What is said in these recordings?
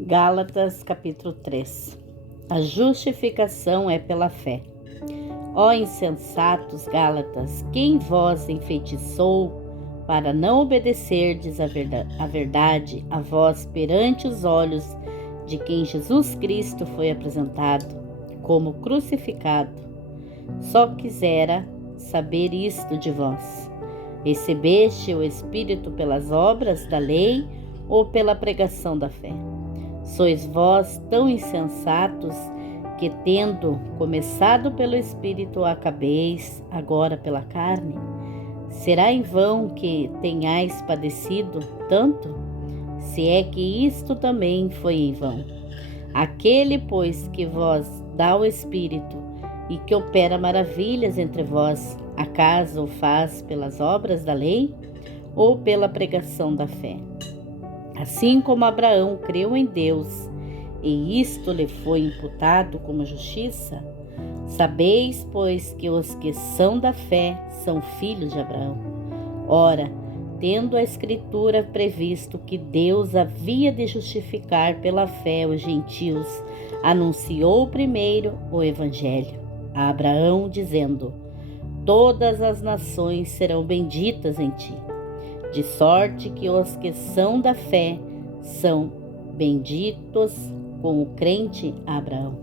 Gálatas capítulo 3. A justificação é pela fé. Ó insensatos Gálatas, quem vós enfeitiçou para não obedecerdes a verdade a vós perante os olhos de quem Jesus Cristo foi apresentado como crucificado? Só quisera saber isto de vós: recebeste o Espírito pelas obras da lei ou pela pregação da fé? Sois vós tão insensatos que, tendo começado pelo Espírito, acabeis agora pela carne? Será em vão que tenhais padecido tanto? Se é que isto também foi em vão. Aquele, pois, que vos dá o Espírito e que opera maravilhas entre vós, acaso o faz pelas obras da lei ou pela pregação da fé? Assim como Abraão creu em Deus, e isto lhe foi imputado como justiça, sabeis, pois, que os que são da fé são filhos de Abraão. Ora, tendo a Escritura previsto que Deus havia de justificar pela fé os gentios, anunciou primeiro o Evangelho a Abraão, dizendo: todas as nações serão benditas em ti. De sorte que os que são da fé são benditos com o crente Abraão.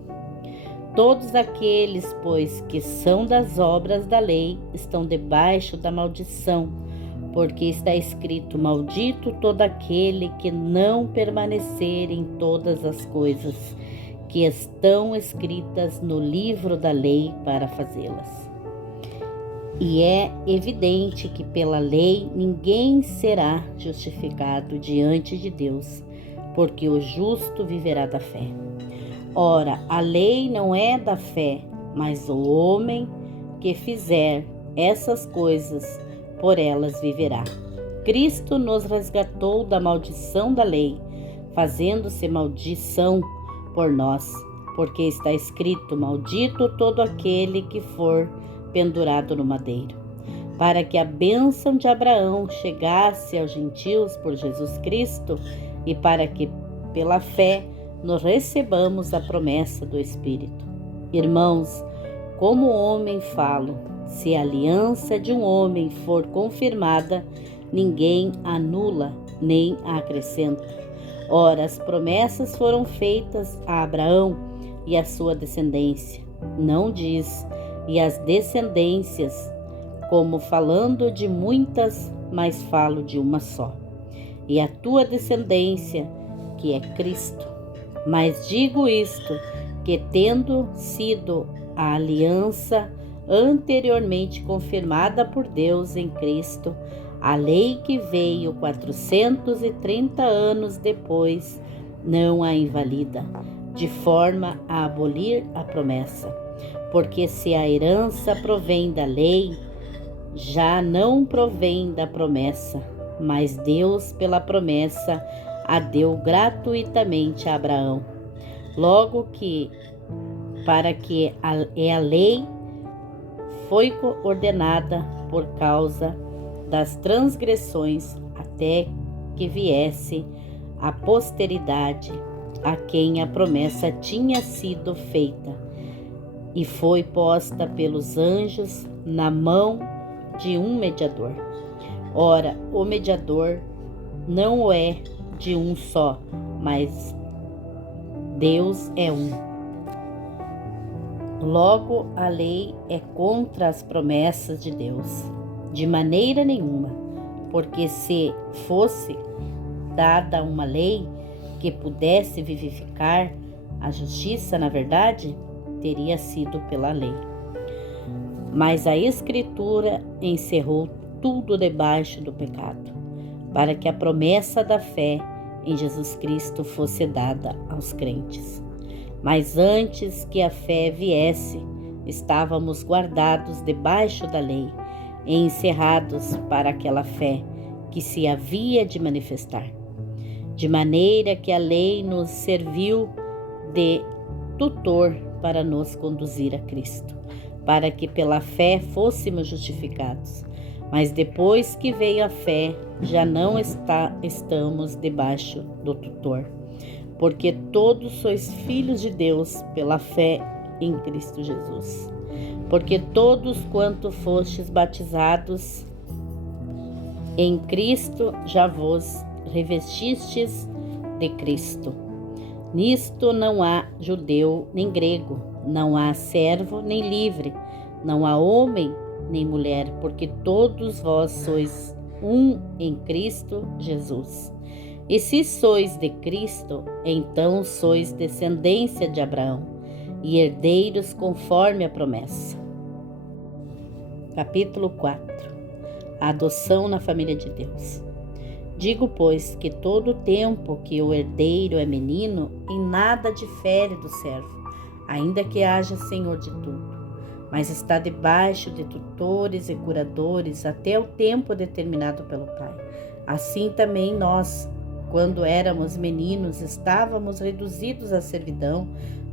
Todos aqueles, pois, que são das obras da lei estão debaixo da maldição, porque está escrito: maldito todo aquele que não permanecer em todas as coisas que estão escritas no livro da lei para fazê-las. E é evidente que pela lei ninguém será justificado diante de Deus, porque o justo viverá da fé. Ora, a lei não é da fé, mas o homem que fizer essas coisas, por elas viverá. Cristo nos resgatou da maldição da lei, fazendo-se maldição por nós, porque está escrito: maldito todo aquele que for pendurado no madeiro, para que a bênção de Abraão chegasse aos gentios por Jesus Cristo e para que, pela fé, nós recebamos a promessa do Espírito. Irmãos, como homem falo: se a aliança de um homem for confirmada, ninguém anula nem a acrescenta. Ora, as promessas foram feitas a Abraão e à sua descendência. Não diz e as descendências, como falando de muitas, mas falo de uma só, e a tua descendência, que é Cristo. Mas digo isto, que tendo sido a aliança anteriormente confirmada por Deus em Cristo, a lei que veio 430 anos depois não a invalida, de forma a abolir a promessa. Porque se a herança provém da lei, já não provém da promessa, mas Deus, pela promessa, a deu gratuitamente a Abraão. Logo que, para que a lei foi ordenada por causa das transgressões, até que viesse a posteridade a quem a promessa tinha sido feita, e foi posta pelos anjos na mão de um mediador. Ora, o mediador não é de um só, mas Deus é um. Logo, a lei é contra as promessas de Deus, de maneira nenhuma, porque se fosse dada uma lei que pudesse vivificar a justiça, na verdade, teria sido pela lei. Mas a Escritura encerrou tudo debaixo do pecado, para que a promessa da fé em Jesus Cristo fosse dada aos crentes. Mas antes que a fé viesse, estávamos guardados debaixo da lei e encerrados para aquela fé que se havia de manifestar. De maneira que a lei nos serviu de tutor para nos conduzir a Cristo, para que pela fé fôssemos justificados. Mas depois que veio a fé, já não estamos debaixo do tutor, porque todos sois filhos de Deus pela fé em Cristo Jesus. Porque todos quanto fostes batizados em Cristo, já vos revestistes de Cristo. Nisto não há judeu nem grego, não há servo nem livre, não há homem nem mulher, porque todos vós sois um em Cristo Jesus. E se sois de Cristo, então sois descendência de Abraão e herdeiros conforme a promessa. Capítulo 4. A adoção na família de Deus. Digo, pois, que todo o tempo que o herdeiro é menino, em nada difere do servo, ainda que haja senhor de tudo, mas está debaixo de tutores e curadores até o tempo determinado pelo Pai. Assim também nós, quando éramos meninos, estávamos reduzidos à servidão,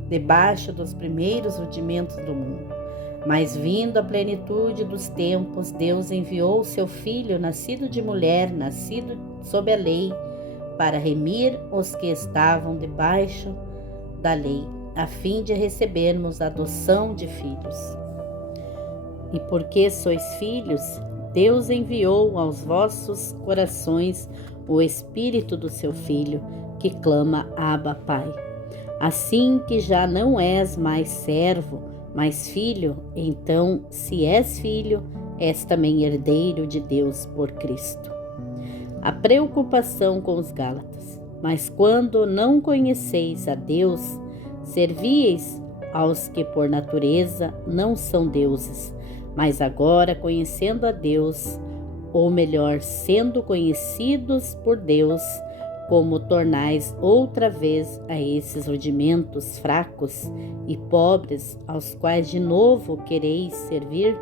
debaixo dos primeiros rudimentos do mundo. Mas vindo a plenitude dos tempos, Deus enviou o seu Filho, nascido de mulher, nascido sob a lei, para remir os que estavam debaixo da lei, a fim de recebermos a adoção de filhos. E porque sois filhos, Deus enviou aos vossos corações o Espírito do seu Filho, que clama: Abba, Pai. Assim que já não és mais servo, mas filho, então, se és filho, és também herdeiro de Deus por Cristo. A preocupação com os Gálatas. Mas quando não conheceis a Deus, servíeis aos que por natureza não são deuses, mas agora, conhecendo a Deus, ou melhor, sendo conhecidos por Deus, como tornais outra vez a esses rudimentos fracos e pobres, aos quais de novo quereis servir?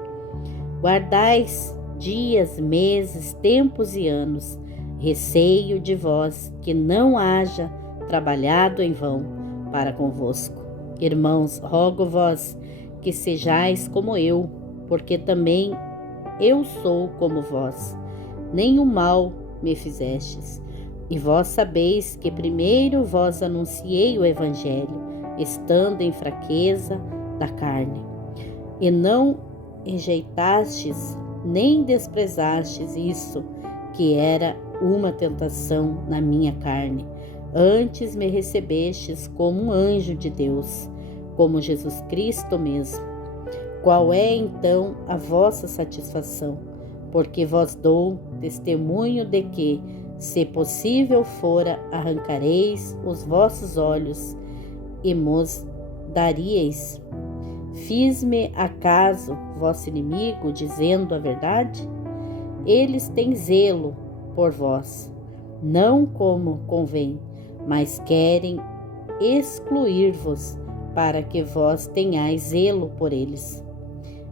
Guardais dias, meses, tempos e anos, receio de vós que não haja trabalhado em vão para convosco. Irmãos, rogo-vos que sejais como eu, porque também eu sou como vós. Nenhum mal me fizestes. E vós sabeis que primeiro vos anunciei o Evangelho, estando em fraqueza da carne. E não rejeitastes, nem desprezastes isso, que era uma tentação na minha carne. Antes me recebestes como um anjo de Deus, como Jesus Cristo mesmo. Qual é então a vossa satisfação? Porque vos dou testemunho de que, se possível fora, arrancareis os vossos olhos e mos daríeis. Fiz-me acaso vosso inimigo, dizendo a verdade? Eles têm zelo por vós, não como convém, mas querem excluir-vos, para que vós tenhais zelo por eles.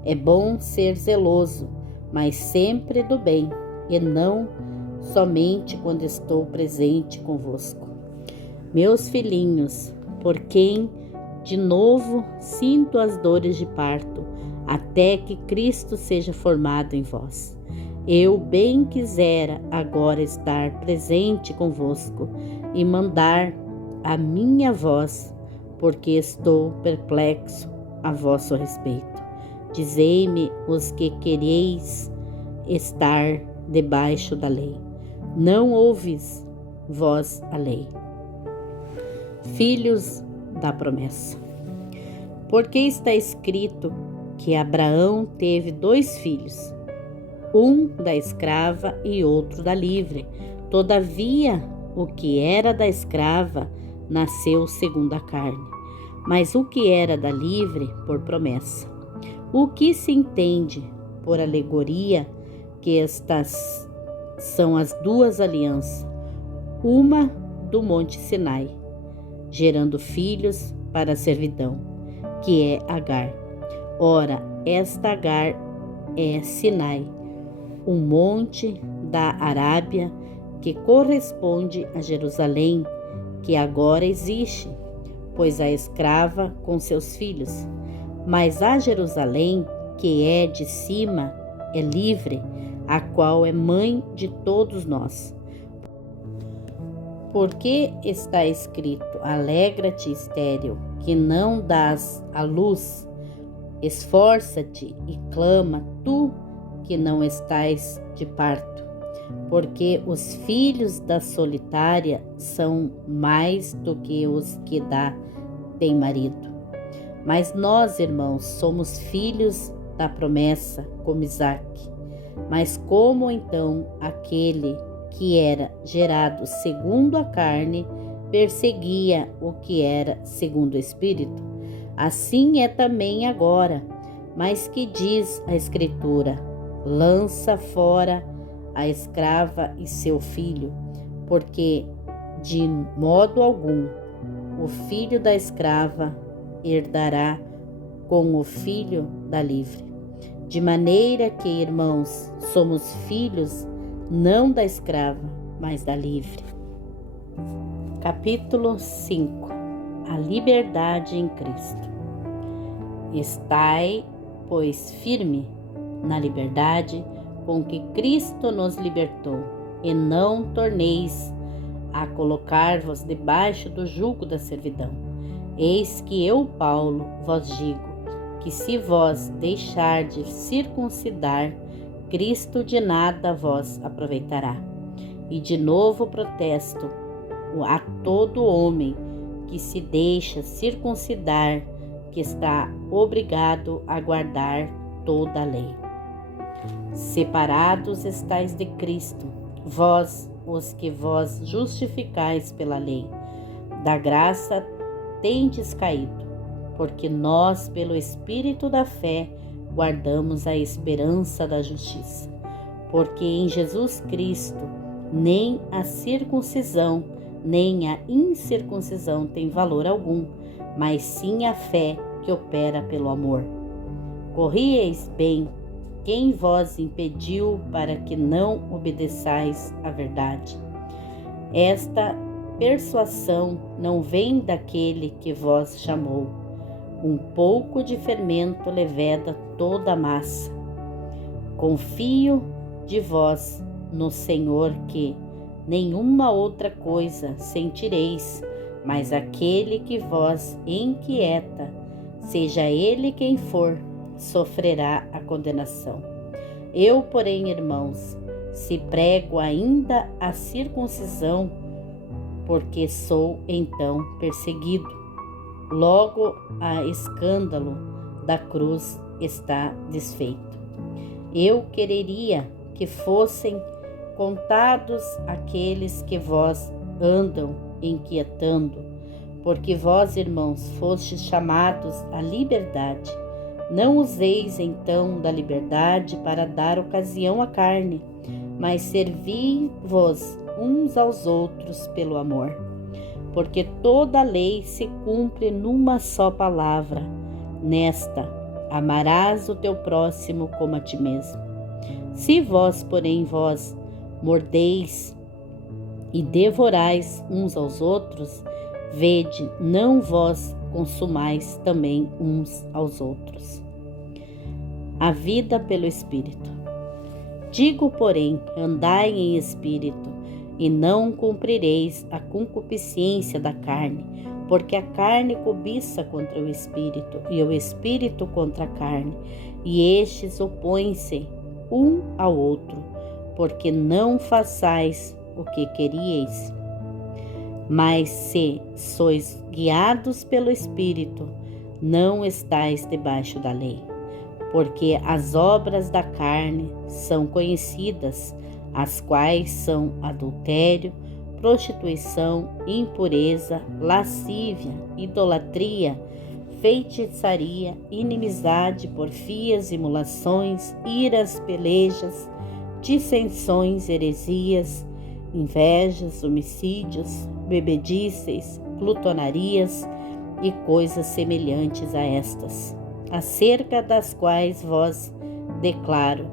É bom ser zeloso, mas sempre do bem, e não somente quando estou presente convosco. Meus filhinhos, por quem de novo sinto as dores de parto, até que Cristo seja formado em vós. Eu bem quisera agora estar presente convosco e mandar a minha voz, porque estou perplexo a vosso respeito. Dizei-me os que quereis estar debaixo da lei. Não ouvis vós a lei. Filhos da promessa. Porque está escrito que Abraão teve 2 filhos, um da escrava e outro da livre. Todavia, o que era da escrava nasceu segundo a carne, mas o que era da livre por promessa. O que se entende por alegoria que estas são as 2 alianças, uma do monte Sinai, gerando filhos para a servidão, que é Agar. Ora, esta Agar é Sinai, um monte da Arábia que corresponde a Jerusalém, que agora existe, pois a escrava com seus filhos. Mas a Jerusalém, que é de cima, é livre, a qual é mãe de todos nós. Porque está escrito: alegra-te, estéril, que não dás à luz. Esforça-te e clama, tu que não estás de parto. Porque os filhos da solitária são mais do que os que têm marido. Mas nós, irmãos, somos filhos da promessa, como Isaque. Mas como então aquele que era gerado segundo a carne perseguia o que era segundo o Espírito? Assim é também agora. Mas que diz a Escritura? Lança fora a escrava e seu filho, porque de modo algum o filho da escrava herdará com o filho da livre. De maneira que, irmãos, somos filhos não da escrava, mas da livre. Capítulo 5. A liberdade em Cristo. Estai, pois, firme na liberdade com que Cristo nos libertou, e não torneis a colocar-vos debaixo do jugo da servidão. Eis que eu, Paulo, vos digo que se vós deixardes circuncidar, Cristo de nada vos aproveitará. E de novo protesto a todo homem que se deixa circuncidar, que está obrigado a guardar toda a lei. Separados estáis de Cristo, vós, os que vos justificais pela lei, da graça tendes caído, porque nós, pelo Espírito da fé, guardamos a esperança da justiça. Porque em Jesus Cristo, nem a circuncisão, nem a incircuncisão tem valor algum, mas sim a fé que opera pelo amor. Corrieis bem quem vos impediu para que não obedeçais à verdade. Esta persuasão não vem daquele que vos chamou. Um pouco de fermento leveda toda a massa. Confio de vós no Senhor que nenhuma outra coisa sentireis, mas aquele que vos inquieta, seja ele quem for, sofrerá a condenação. Eu, porém, irmãos, se prego ainda a circuncisão, porque sou então perseguido. Logo a escândalo da cruz está desfeito. Eu quereria que fossem contados aqueles que vós andam inquietando, porque vós, irmãos, fostes chamados à liberdade. Não useis então da liberdade para dar ocasião à carne, mas servi-vos uns aos outros pelo amor. Porque toda a lei se cumpre numa só palavra, nesta: amarás o teu próximo como a ti mesmo. Se vós, porém, vós mordeis e devorais uns aos outros, vede, não vós consumais também uns aos outros. A vida pelo Espírito. Digo, porém, andai em Espírito, e não cumprireis a concupiscência da carne, porque a carne cobiça contra o Espírito, e o Espírito contra a carne, e estes opõem-se um ao outro, porque não façais o que queríeis. Mas se sois guiados pelo Espírito, não estáis debaixo da lei. Porque as obras da carne são conhecidas, as quais são adultério, prostituição, impureza, lascívia, idolatria, feitiçaria, inimizade, porfias, imulações, iras, pelejas, dissensões, heresias, invejas, homicídios, bebedices, glutonarias e coisas semelhantes a estas, acerca das quais vos declaro,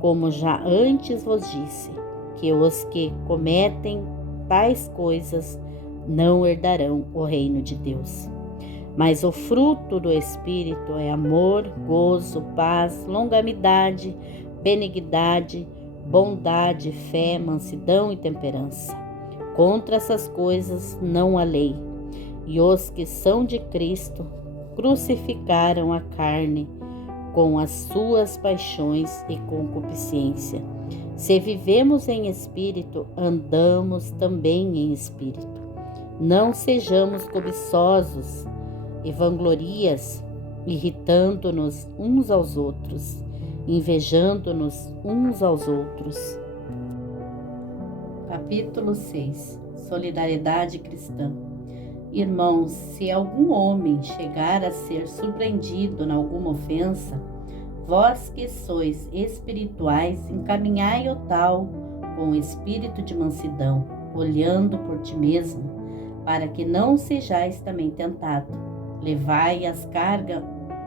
como já antes vos disse, que os que cometem tais coisas não herdarão o reino de Deus. Mas o fruto do Espírito é amor, gozo, paz, longanimidade, benignidade, bondade, fé, mansidão e temperança. Contra essas coisas não há lei. E os que são de Cristo crucificaram a carne com as suas paixões e concupiscência. Se vivemos em espírito, andamos também em espírito. Não sejamos cobiçosos e vanglorias, irritando-nos uns aos outros, invejando-nos uns aos outros. Capítulo 6. Solidariedade cristã. Irmãos, se algum homem chegar a ser surpreendido em alguma ofensa, vós que sois espirituais, encaminhai o tal com espírito de mansidão, olhando por ti mesmo, para que não sejais também tentado. Levai as cargas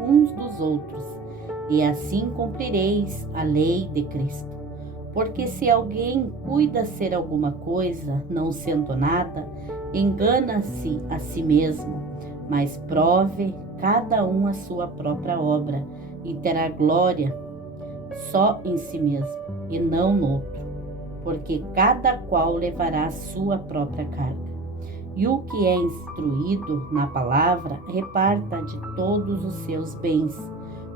uns dos outros, e assim cumprireis a lei de Cristo. Porque se alguém cuida ser alguma coisa, não sendo nada, engana-se a si mesmo, mas prove cada um a sua própria obra, e terá glória só em si mesmo, e não no outro, porque cada qual levará a sua própria carga. E o que é instruído na palavra, reparta de todos os seus bens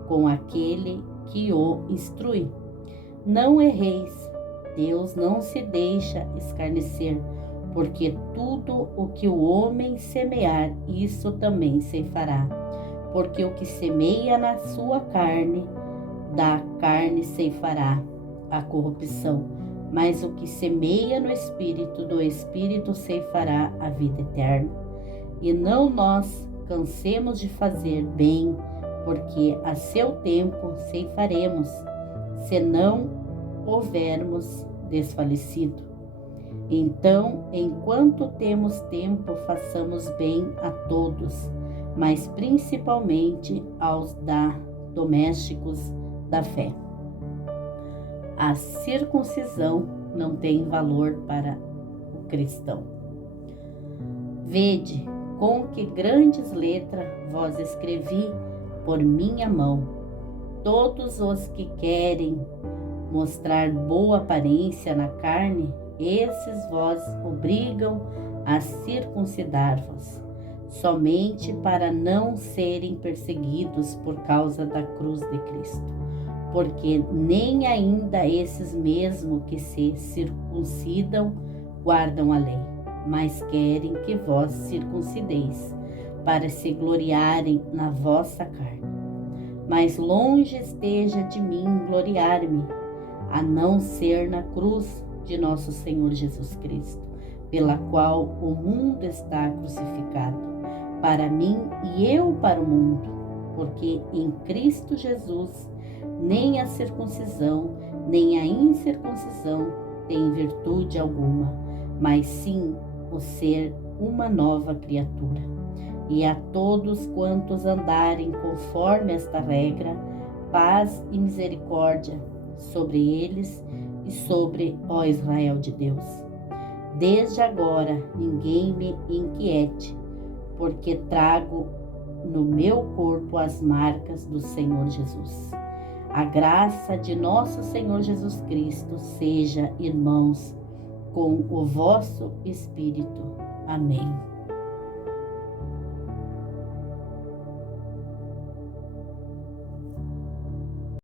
com aquele que o instrui. Não erreis, Deus não se deixa escarnecer, porque tudo o que o homem semear, isso também ceifará. Porque o que semeia na sua carne, da carne ceifará a corrupção, mas o que semeia no Espírito, do Espírito ceifará a vida eterna. E não nós cansemos de fazer bem, porque a seu tempo ceifaremos, se não houvermos desfalecido. Então, enquanto temos tempo, façamos bem a todos, mas principalmente aos domésticos da fé. A circuncisão não tem valor para o cristão. Vede com que grandes letras vos escrevi por minha mão. Todos os que querem mostrar boa aparência na carne, esses vos obrigam a circuncidar-vos, somente para não serem perseguidos por causa da cruz de Cristo. Porque nem ainda esses mesmo que se circuncidam guardam a lei, mas querem que vós circuncideis, para se gloriarem na vossa carne. Mas longe esteja de mim gloriar-me, a não ser na cruz de nosso Senhor Jesus Cristo, pela qual o mundo está crucificado, para mim e eu para o mundo, porque em Cristo Jesus nem a circuncisão, nem a incircuncisão tem virtude alguma, mas sim o ser uma nova criatura. E a todos quantos andarem conforme esta regra, paz e misericórdia sobre eles e sobre, ó Israel de Deus. Desde agora ninguém me inquiete, porque trago no meu corpo as marcas do Senhor Jesus. A graça de nosso Senhor Jesus Cristo seja, irmãos, com o vosso espírito. Amém.